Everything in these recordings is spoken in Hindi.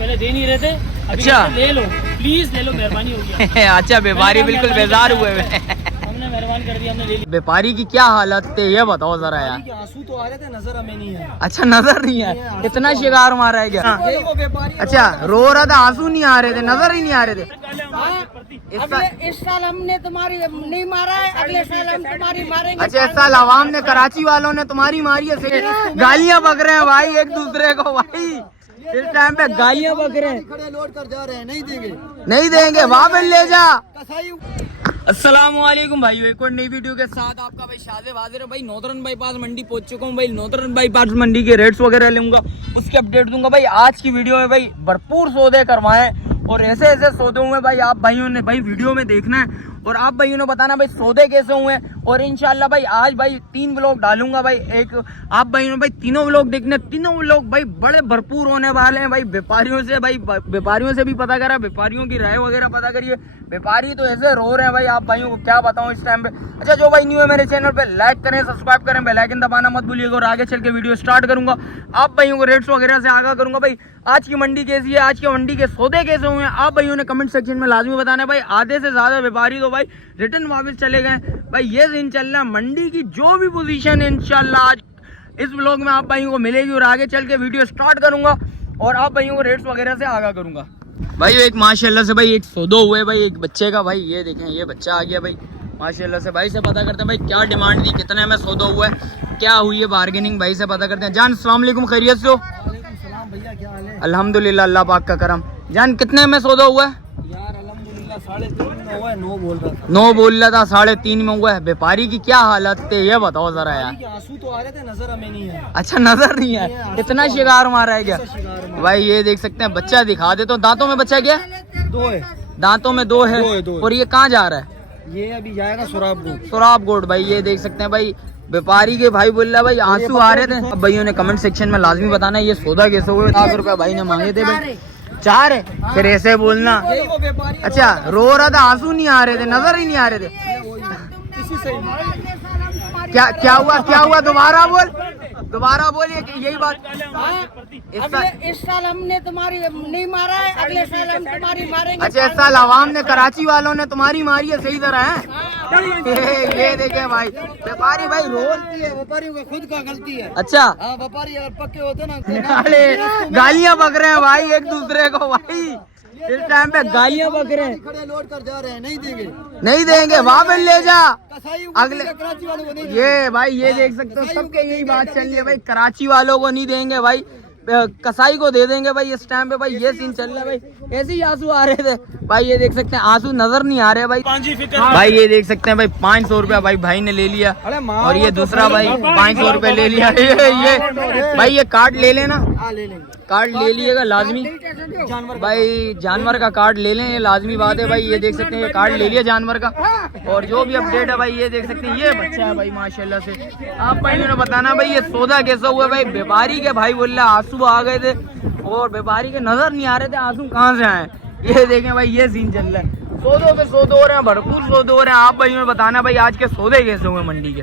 पहले दे नहीं रहे थे। अच्छा ले लो प्लीज, ले लो, मेहरबानी होगी। अच्छा, व्यापारी बिल्कुल बेजार हुए हुए। हमने मेहरबान कर दिया, हमने ले लिया। व्यापारी की क्या हालत है ये बताओ जरा यार। आंसू तो आ रहे थे, नजर हमें नहीं है। अच्छा, नजर नहीं है, इतना शिकार मारा है क्या? अच्छा, रो रहा था, आंसू नहीं आ रहे थे, नजर ही नहीं आ रहे थे। इस साल हमने तुम्हारी नहीं मारा है, अगले साल हम तुम्हारी मारेंगे। अच्छा, इस साल आवाम ने, कराची वालों ने तुम्हारी मारी है, गालियां बक रहे हैं भाई एक दूसरे को। भाई इस टाइम पे गालियां बक रहे हैं, खड़े लोड कर जा रहे हैं, नहीं देंगे, नहीं देंगे, वहाँ पे ले जा। अस्सलामुअलैकुम भाई, एक और नई वीडियो के साथ आपका भाई शाज़ेब हाजिर है। भाई नॉर्दर्न बाईपास मंडी पहुंच चुका हूँ। भाई नॉर्दर्न बाईपास मंडी के रेट्स वगैरह लूंगा, उसकी अपडेट दूंगा। भाई आज की वीडियो में भाई भरपूर सौदे करवाए और ऐसे ऐसे सौदे हुए भाई, आप भाइयों ने भाई वीडियो में देखना है और आप भाइयों ने बताना भाई सौदे कैसे हुए। और इंशाल्लाह भाई आज भाई 3 व्लॉग डालूंगा भाई। एक आप भाइयों ने भाई तीनों व्लॉग देखने, तीनों व्लॉग भाई बड़े भरपूर होने वाले हैं। भाई व्यापारियों से, भाई व्यापारियों से भी पता करा, व्यापारियों की राय वगैरह पता करिए। व्यापारी तो ऐसे रो रहे हैं भाई, आप भाइयों को क्या बताऊं इस टाइम पे। अच्छा, जो भाई न्यू है मेरे चैनल पे, लाइक करें, सब्सक्राइब करें, बेल आइकन दबाना मत भूलिएगा। और आगे चल के वीडियो स्टार्ट करूंगा, आप भाइयों को रेट्स वगैरह से आगाह करूंगा। भाई आज की मंडी कैसी है, आज की मंडी के सौदे कैसे हुए हैं, आप भाइयों ने कमेंट सेक्शन में लाजमी बताना है। भाई आधे से ज्यादा व्यापारी तो भाई रिटर्न वापस चले गए। भाई ये दिन चल रहा है मंडी की जो भी पोजीशन है, इंशाल्लाह आज इस व्लॉग में आप भाइयों को मिलेगी और आगे चल के वीडियो स्टार्ट करूंगा और आप भाइयों को रेट्स वगैरह से आगाह करूंगा। भाई एक माशाल्लाह से भाई एक सौदा हुआ है भाई, एक बच्चे का। भाई ये देखें, ये बच्चा आ गया भाई माशाल्लाह से। भाई से पता करते हैं भाई क्या डिमांड थी, कितने में सौदा हुआ है, क्या हुई है बार्गेनिंग। भाई से पता करते हैं। जान अस्सलाम वालेकुम, खैरियत से हो? भैया क्या हाल है? अल्हम्दुलिल्लाह, अल्लाह पाक का करम। जान कितने में सौदा हुआ है? यार अल्हम्दुलिल्लाह 3.5 में हुआ है, 9 बोल रहा था। 9 बोल रहा था, 3.5 में हुआ है। व्यापारी की क्या हालत है ये बताओ जरा यार। आंसू तो आ रहे थे, नजर हमें नहीं है। अच्छा, नजर नहीं है, इतना शिकार मारा है क्या? भाई ये देख सकते हैं, बच्चा दिखा दे तो। दांतों में बच्चा क्या? 2 है। दांतों में 2 है। और ये कहाँ जा रहा है? ये अभी जाएगा सुराब गोड। भाई ये देख सकते हैं भाई, व्यापारी के भाई बोल रहा भाई आंसू आ रहे थे। अब भाइयों ने कमेंट सेक्शन में लाजमी बताना है ये सौदा कैसे हुए। 1 लाख रुपए भाई ने मांगे थे। भाई 4 है, फिर ऐसे बोलना। अच्छा, रो रहा था, आंसू नहीं आ रहे थे, नजर ही नहीं आ रहे थे। क्या हुआ दोबारा बोल, यही बात। इस साल हमने तुम्हारी नहीं मारा है, अगले साल हम तुम्हारी मारेंगे। अच्छा, इस साल आवाम ने, कराची वालों ने तुम्हारी मारी है, सही तरह है। ये देखे भाई, व्यापारी भाई गलती है, व्यापारियों का खुद का गलती है। अच्छा, व्यापारी अगर पक्के होते ना, अरे गालियां बक रहे हैं भाई एक दूसरे को। भाई इस टाइम पे गालियां बक रहे हैं, खड़े लोड कर जा रहे हैं, नहीं देंगे, नहीं देंगे, वहाँ पे ले जा। अगले कराची वालों को नहीं ये भाई ये देख सकते हो, सबके यही बात चल रही है भाई, कराची वालों को नहीं देंगे भाई, कसाई को दे देंगे। भाई इस टाइम पे भाई ये सीन चल रहा है। भाई ऐसे ही आंसू आ रहे थे। भाई ये देख सकते हैं, आंसू नजर नहीं आ रहे भाई। भाई ये देख सकते हैं भाई 500 रुपया भाई ने ले लिया। और ये दूसरा भाई 500 रुपये ले लिया। ये भाई ये कार्ड ले लेना, कार्ड ले लिएगा लाजमी। भाई जानवर का कार्ड ले लें, ये लाजमी बात है। भाई ये देख सकते हैं, ये कार्ड ले लिया जानवर का। और जो भी अपडेट है भाई ये देख सकते हैं, ये बच्चा है भाई माशाल्लाह से। आप भाई ने बताना भाई ये सौदा कैसा हुआ। भाई व्यापारी के भाई बोल रहा आंसू आ गए थे और व्यापारी के नजर नहीं आ रहे थे, आंसू कहाँ से आए। ये देखें भाई, ये सीन चल रहा है। सौदों पे सौदे हो रहे हैं, भरपूर सौदे हो रहे हैं। आप भाई ने बताना भाई आज के सौदे कैसे हुए मंडी के।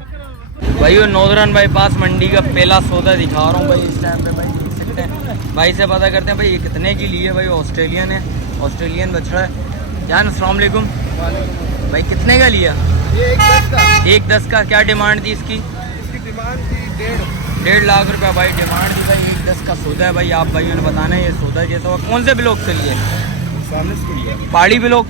भाई वो नॉर्दर्न बाईपास मंडी का पहला सौदा दिखा रहा हूँ भाई इस टाइम पे। भाई देख सकते हैं, भाई से पता करते हैं भाई ये कितने की ली है। भाई ऑस्ट्रेलियन है, ऑस्ट्रेलियन बछड़ा है। जान अस्सलाम वालेकुम, भाई कितने का लिया? ये 1.10 का। 1.10 का। क्या डिमांड थी इसकी? इसकी डिमांड थी 1.5 लाख रुपया भाई डिमांड थी। भाई 1.10 का सौदा है। भाई आप भाइयों ने बताना है ये सौदा कैसा हुआ। कौन से ब्लॉक से लिए? पहाड़ी ब्लॉक।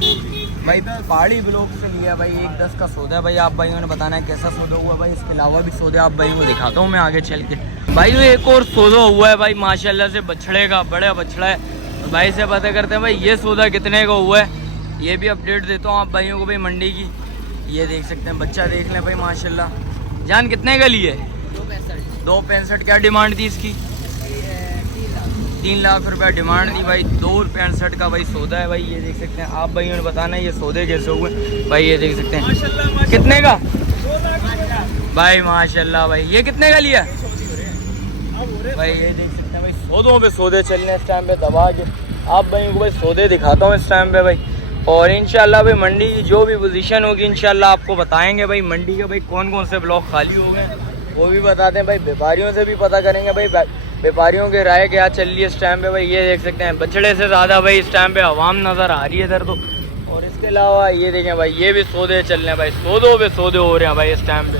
भाई पहाड़ी ब्लॉक से लिया भाई। 1.10 का सौदा है। भाई आप भाइयों ने बताना है कैसा सौदा हुआ। भाई इसके अलावा भी सौदे आप भाइयों को दिखाता हूँ मैं आगे चल के। भाई वो एक और सौदा हुआ है भाई माशाल्लाह से, बछड़े का, बड़ा बछड़ा है। भाई से पता करते हैं भाई ये सौदा कितने का हुआ है, ये भी अपडेट देता हूँ आप भाइयों को भाई मंडी की। ये देख सकते हैं, बच्चा देख लें भाई माशाल्लाह। जान कितने का लिए? 2.65। क्या डिमांड थी इसकी? 3 लाख रुपया डिमांड दी भाई। 2.65 का भाई सौदा है। भाई ये देख सकते हैं, आप भाइयों ने बताना है ये सौदे कैसे हुए। भाई ये देख सकते हैं कितने का भाई माशाल्लाह। भाई ये कितने का लिया? भाई ये देख सकते हैं भाई, सौदों पे सौदे चल रहे हैं इस टाइम पे दबा के। आप भाइयों को भाई सौदे दिखाता हूँ इस टाइम पे भाई। और इंशाल्लाह भाई मंडी की जो भी पोजीशन होगी इंशाल्लाह आपको बताएंगे। भाई मंडी के भाई कौन कौन से ब्लॉक खाली हो गए वो भी बताते हैं। भाई व्यापारियों से भी पता करेंगे। भाई व्यापारियों के राय क्या चल रही है इस टाइम पे भाई, ये देख सकते हैं बछड़े से ज़्यादा भाई इस टाइम पे आवाम नज़र आ रही है इधर तो। और इसके अलावा ये देखें भाई, ये भी सौदे चल रहे हैं भाई, सौदों पे सौदे हो रहे हैं भाई इस टाइम पे।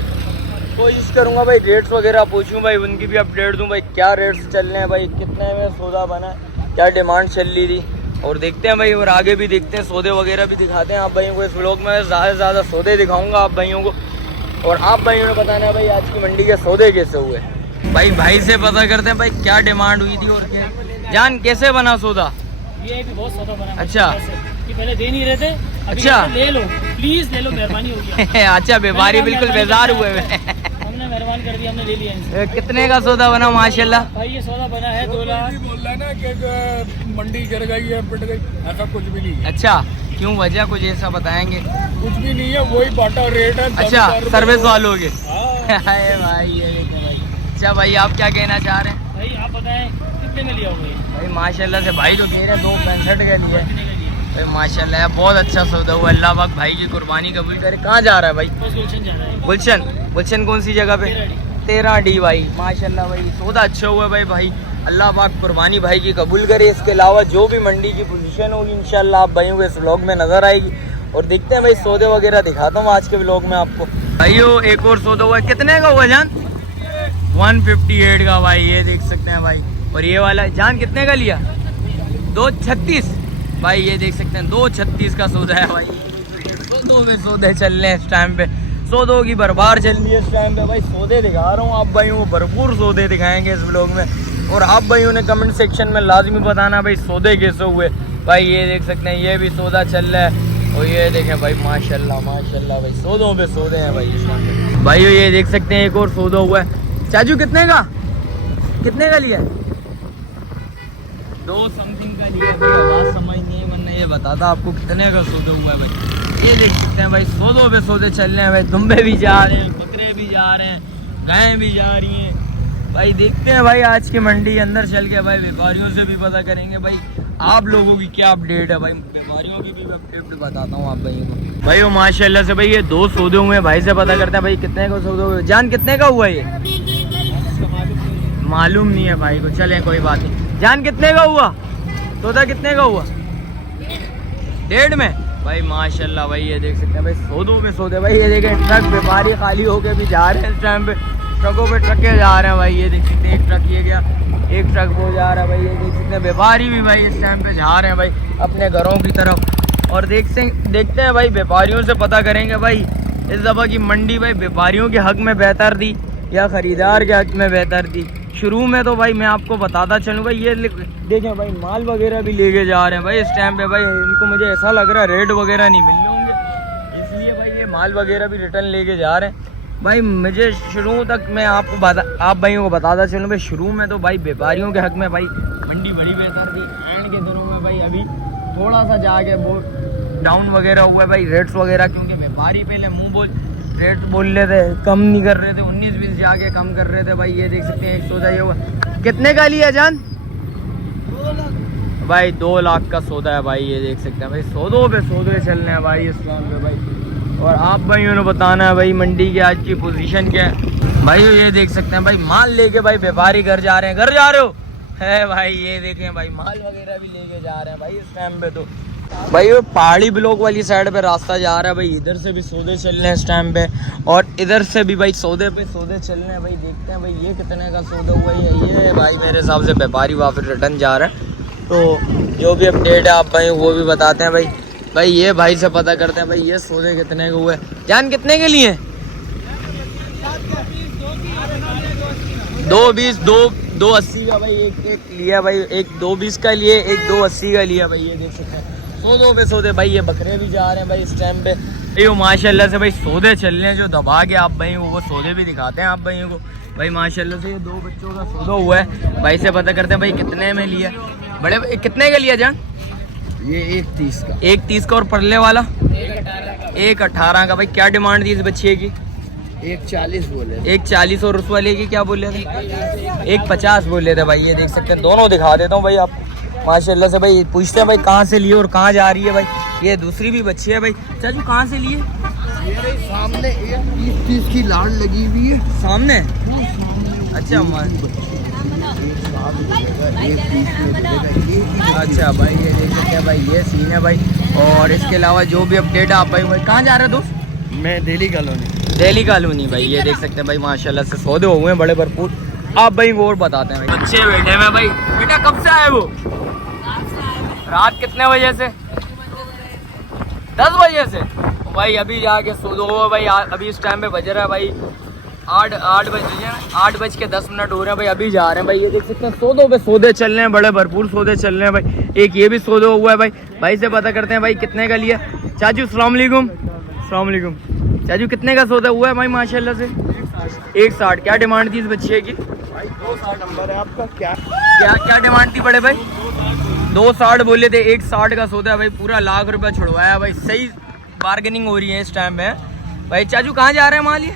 कोशिश करूँगा भाई रेट्स वगैरह पूछूँ भाई, उनकी भी अपडेट दूँ भाई, क्या रेट्स चल रहे हैं भाई, कितने में सौदा बना, क्या डिमांड चल रही थी। और देखते हैं भाई, और आगे भी देखते हैं, सौदे वगैरह भी दिखाते हैं आप भाइयों को। इस व्लॉग में ज़्यादा से ज़्यादा सौदे दिखाऊंगा आप भाइयों को, और आप भाइयों ने बताना है भाई आज की मंडी के सौदे कैसे हुए। भाई से पता करते हैं भाई क्या डिमांड हुई थी और क्या। जान कैसे बना सौदा? ये भी बहुत सौदा बना। अच्छा, कि पहले दे नहीं रहे थे, अभी अच्छा ले लो प्लीज, ले लो, मेहरबानी होगी। अच्छा, व्यापारी बिल्कुल बेजार हुए हुए। हमने मेहरबान कर दिया, हमने ले लिया इनसे। कितने का सौदा बना माशाल्लाह? भाई ये सौदा बना है 2 लाख। बोल रहा है ना कि मंडी गिर गई है, पिट गई, ऐसा कुछ भी नहीं है। अच्छा, क्यों वजह कुछ ऐसा बताएंगे? कुछ भी नहीं है, वही बाटा रेट है। अच्छा, सर्विस वालों के। हाँ। भाई ये देखें भाई। अच्छा भाई, आप क्या कहना चाह रहे हैं? भाई आप बताएं कितने में लिया होगा? भाई माशाल्लाह से भाई तो कह रहे हैं 265 के लिए। भाई माशाल्लाह यार बहुत अच्छा सौदा हुआ, अल्लाह पाक भाई की कुर्बानी कबूल करे। कहाँ जा रहा है भाई? बस गुलशन जा रहा है। गुलशन कौन सी जगह पे? 13D भाई। माशाल्लाह भाई सौदा अच्छा हुआ भाई, अल्लाह पाक कुर्बानी भाई की कबूल करे। इसके अलावा जो भी मंडी की पोजीशन होगी इंशाल्लाह आप भाइयों को इस व्लॉग में नज़र आएगी। और देखते हैं भाई सौदे वगैरह दिखाता हूँ आज के व्लॉग में आपको। भाइयों एक और सौदा हुआ, कितने का हुआ जान? 158 का भाई, ये देख सकते हैं भाई। और ये वाला जान कितने का लिया? 236 भाई, ये देख सकते हैं 236 का सौदा है भाई। सौदों में सौदे चल रहे हैं इस टाइम पे, सौदों की बरबार चल रही है इस टाइम पे भाई। सौदे दिखा रहा हूँ आप भाइयों को, भरपूर सौदे दिखाएंगे इस व्लॉग में। और आप भाइयों ने कमेंट सेक्शन में लाजमी बताना भाई सौदे कैसे हुए भाई। ये देख सकते हैं ये भी सौदा चल रहा है, और ये देखें भाई माशाल्लाह माशाल्लाह भाई, सौदों पे सौदे हैं भाई इस टाइम पे। भाइयों ये देख सकते हैं एक और सौदा हुआ है। चाचू कितने का लिया? 2 समथिंग का लिया भाई, आवाज़ समझ नहीं है वरना ये बताता आपको कितने का सौदा हुआ है भाई। ये देख सकते हैं भाई सौदों पे सौदे चल रहे हैं भाई। दुम्बे भी जा रहे हैं, बकरे भी जा रहे हैं, गायें भी जा रही हैं भाई। देखते हैं भाई आज की मंडी के अंदर चल के भाई, व्यापारियों से भी पता करेंगे भाई आप लोगों की क्या अपडेट है भाई। व्यापारियों की भी अपडेट बताता हूँ आप भाई को। भाई वो माशाल्लाह से भाई ये 2 सौदे हुए हैं, भाई से पता करते हैं भाई कितने का सौदा हुआ। जान कितने का हुआ? ये मालूम नहीं है भाई को, चलें कोई बात नहीं। जान कितने का हुआ? सौदा कितने का हुआ? 1.5 में भाई माशाल्लाह भाई। ये देख सकते हैं भाई सौदों में सौदे भाई। ये देखें ट्रक व्यापारी खाली होके भी जा रहे हैं इस टाइम पे, ट्रकों पे ट्रके जा रहे हैं भाई। ये देख सकते हैं एक ट्रक ये गया, एक ट्रक वो जा रहा है भाई। ये देख सकते हैं व्यापारी भी भाई इस टाइम पे जा रहे हैं भाई अपने घरों की तरफ। और देखते हैं भाई व्यापारियों से पता करेंगे भाई इस दफ़ा की मंडी भाई व्यापारियों के हक में बेहतर दी या ख़रीदार के हक में बेहतर दी। शुरू में तो भाई मैं आपको बताता चलूँ भाई, ये देखें भाई माल वगैरह भी लेके जा रहे हैं भाई इस टाइम पे भाई। इनको मुझे ऐसा लग रहा है रेट वगैरह नहीं मिलने होंगे, इसलिए भाई ये माल वगैरह भी रिटर्न लेके जा रहे हैं भाई। मुझे शुरू तक मैं आप भाइयों को बताता चलूँ भाई, शुरू में तो भाई व्यापारियों के हक में भाई मंडी बड़ी बेहतर थी। एंड के दिनों में भाई अभी थोड़ा सा जाके वो डाउन वगैरह हुआ है भाई रेट्स वगैरह, क्योंकि व्यापारी पहले रेट बोल रहे थे, कम नहीं कर रहे थे, 19-20 जाके कम कर रहे थे भाई। ये देख सकते हैं एक सौदा ये हुआ। कितने का लिया जान? 2 लाख भाई 2 लाख का सौदा है भाई। ये देख सकते हैं भाई सौदों पे सौदे चल रहे हैं भाई इस टाइम पे भाई। और आप भाइयों ने बताना है भाई मंडी की आज की पोजीशन क्या है भाई। ये देख सकते हैं भाई माल लेके भाई व्यापारी घर जा रहे हैं। घर जा रहे हो है भाई? ये देखें भाई माल वगैरह भी लेके जा रहे हैं भाई इस टाइम पे। तो भाई वो पहाड़ी ब्लॉक वाली साइड पे रास्ता जा रहा है भाई, इधर से भी सौदे चल रहे हैं इस टाइम पे, और इधर से भी भाई सौदे पे सौदे चल रहे हैं भाई। देखते हैं भाई ये कितने का सौदा हुआ है। ये भाई मेरे हिसाब से व्यापारी वापस रिटर्न जा रहा है। तो जो भी अपडेट है आप भाई वो भी बताते हैं भाई। ये भाई से पता करते हैं भाई ये सौदे कितने के हुए। जान कितने के लिए? 220 280 का भाई एक लिया भाई, एक 220 का लिए, एक 280 का लिया भाई। ये देख सकते हैं सौदों पे सौदे भाई। ये बकरे भी जा रहे हैं भाई इस टाइम पे। ये माशाल्लाह से भाई सौदे चल रहे हैं जो दबा के आप भाई वो सौदे भी दिखाते हैं आप भाइयों को भाई। माशाल्लाह से ये 2 बच्चों का सौदा हुआ है भाई से पता करते हैं भाई कितने में लिया। बड़े कितने का लिया जान? ये 1.30 का। 1.30 का। और परले वाला 1.18 का भाई। क्या डिमांड थी इस बच्चे की? 1.40 बोले। 1.40। और उस वाले की क्या बोले थे? 1.50 बोले थे भाई। ये देख सकते हैं दोनों दिखा देता हूँ भाई आपको माशाल्लाह से भाई। पूछते हैं भाई कहाँ से लिए और कहाँ जा रही है भाई। ये दूसरी भी बच्ची है भाई। चाचू कहाँ से लिए? मेरे सामने 1.30 की लाड़ लगी हुई है सामने। अच्छा अच्छा भाई ये देख सकते हैं भाई, ये सीन है भाई। और इसके अलावा जो भी अपडेट है आप भाई, कहाँ जा रहे हो दोस्त? मैं दिल्ली कॉलोनी। दिल्ली कॉलोनी भाई, ये देख सकते हैं भाई माशाल्लाह से सौदे हुए हैं बड़े भरपूर। आप भाई वो और बताते हैं भाई। बच्चे बैठे हैं भाई। बेटा कब से आए वो? रात कितने बजे से? 10 बजे से भाई। अभी जाके सो दो भाई। अभी इस टाइम पे बज रहा है भाई 8 बजे, 8:10 हो रहे हैं भाई। अभी जा रहे हैं भाई। ये देख सकते हैं सौदों पे सौदे चल रहे हैं, बड़े भरपूर सौदे चल रहे हैं भाई। एक ये भी सौदा हुआ है भाई। भाई से पता करते हैं भाई कितने का लिया। चाचू अस्सलाम वालेकुम। अस्सलाम वालेकुम। चाचू कितने का सौदा हुआ है भाई माशाल्लाह से? 160। क्या डिमांड थी इस बच्चे की? 260 नंबर है आपका। क्या क्या डिमांड थी बड़े भाई? 260 बोले थे। 160 का सौदा है भाई। पूरा लाख रुपया छुड़वाया भाई। सही बार्गेनिंग हो रही है इस टाइम में भाई। चाचू कहाँ जा रहे हैं माल ये?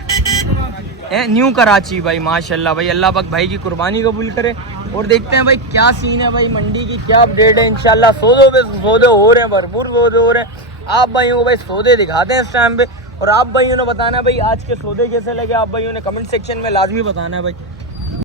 न्यू कराची भाई माशाल्लाह भाई। अल्लाह पाक भाई की कुर्बानी कबूल करे। और देखते हैं भाई क्या सीन है भाई, मंडी की क्या अपडेट है। इंशाल्लाह सौदों पे सौदे हो रहे हैं, भरपूर सौदे हो रहे हैं। आप भाइयों को भाई सौदे दिखाते हैं इस टाइम पे। और आप भाइयों ने बताना है भाई आज के सौदे कैसे लगे। आप भाइयों ने कमेंट सेक्शन में लाजमी बताना है भाई।